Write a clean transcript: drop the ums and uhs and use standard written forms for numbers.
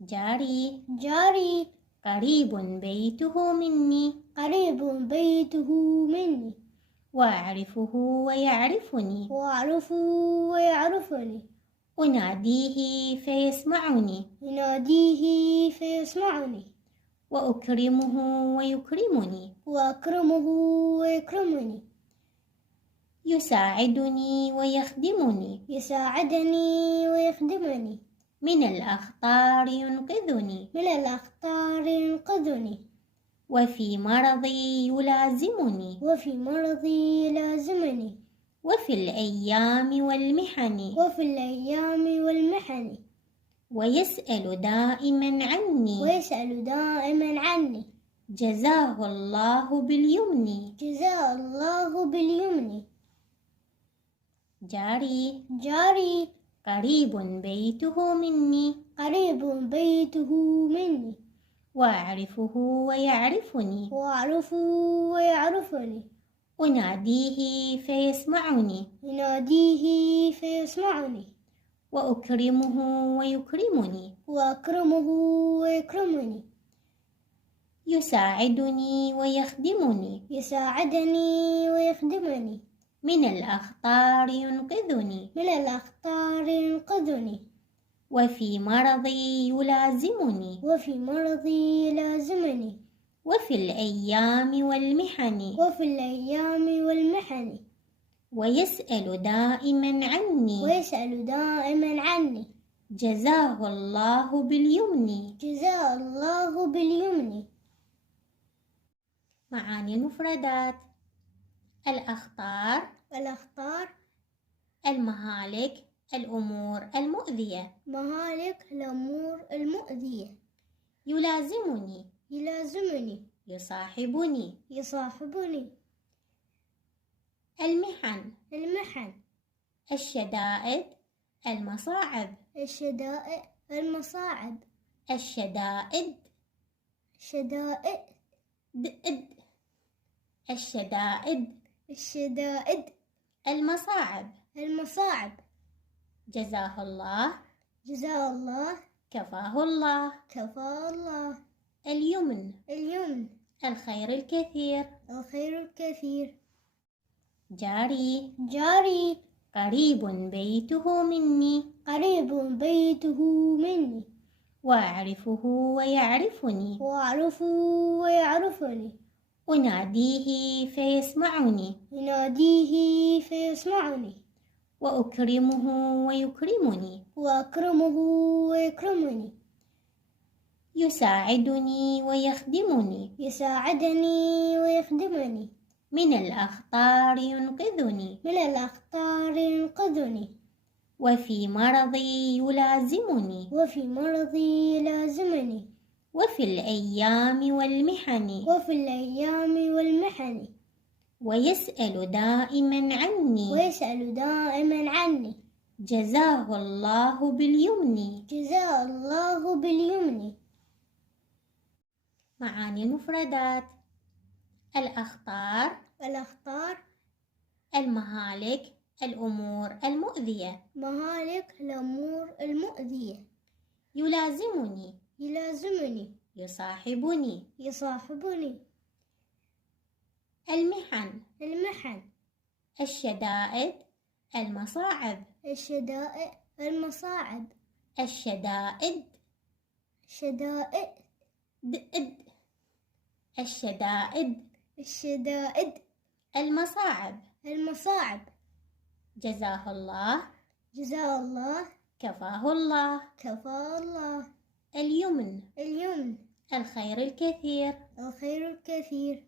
جاري جاري قريب بيته مني، قريب بيته مني، وأعرفه ويعرفني، وأعرفه ويعرفني، أناديه فيسمعني، يناديه فيسمعني، وأكرمه ويكرمني، وأكرمه ويكرمني، يساعدني ويخدمني، يساعدني ويخدمني، من الأخطار ينقذني، من الأخطار ينقذني، وفي مرضي يلازمني، وفي مرضي يلازمني، وفي الأيام والمحن، وفي الأيام والمحن، ويسأل دائما عني، ويسأل دائما عني، جزاه الله باليمن. جزاء الله باليمن. جاري قريب بيته مني، قريب بيته مني، وأعرفه ويعرفني، وأعرفه ويعرفني، أناديه فيسمعني، يناديه فيسمعني، وأكرمه ويكرمني، وأكرمه ويكرمني، يساعدني ويخدمني، يساعدني ويخدمني، من الأخطار ينقذني، من الأخطار ينقذني، وفي مرضي يلازمني، وفي مرضي يلازمني، وفي الأيام والمحن، وفي الأيام والمحن، ويسأل دائما عني، ويسأل دائما عني، جزاه الله باليمن. جزاء الله باليمن. معاني المفردات: الأخطار، الأخطار، المهالك، الأمور المؤذية. مهالك الأمور المؤذية. يلازمني، يلازمني، يصاحبني. يصاحبني. المحن، المحن، الشدائد، المصاعب. الشدائد، المصاعب. الشدائد، شدائد، الشدائد، الشدائد. المصاعب. المصاعب. جزاه الله، جزاه الله، كفاه الله. كفاه الله. اليمن، اليمن، الخير الكثير. الخير الكثير. جاري قريب بيته مني، قريب بيته مني، وأعرفه ويعرفني، وأعرفه ويعرفني، أناديه فيسمعني، يناديه فيسمعني، وأكرمه ويكرمني، وأكرمه ويكرمني، يساعدني ويخدمني، يساعدني ويخدمني، من الأخطار ينقذني، من الأخطار ينقذني، وفي مرضي يلازمني، وفي مرضي يلازمني، وفي الأيام والمحن، وفي الأيام والمحن، ويسأل دائما عني، ويسأل دائما عني، جزاه الله باليمن. جزاء الله باليمن. معاني المفردات: الأخطار، الأخطار، المهالك، الأمور المؤذية. مهالك الأمور المؤذية. يلازمني، يلازمني، يصاحبني. يصاحبني. المحن، المحن، الشدائد، المصاعب. الشدائد، المصاعب. الشدائد، شدائد، الشدائد، الشدائد. المصاعب. المصاعب. جزاه الله، جزاه الله، كفاه الله. كفاه الله. اليمن، اليمن، الخير الكثير. الخير الكثير.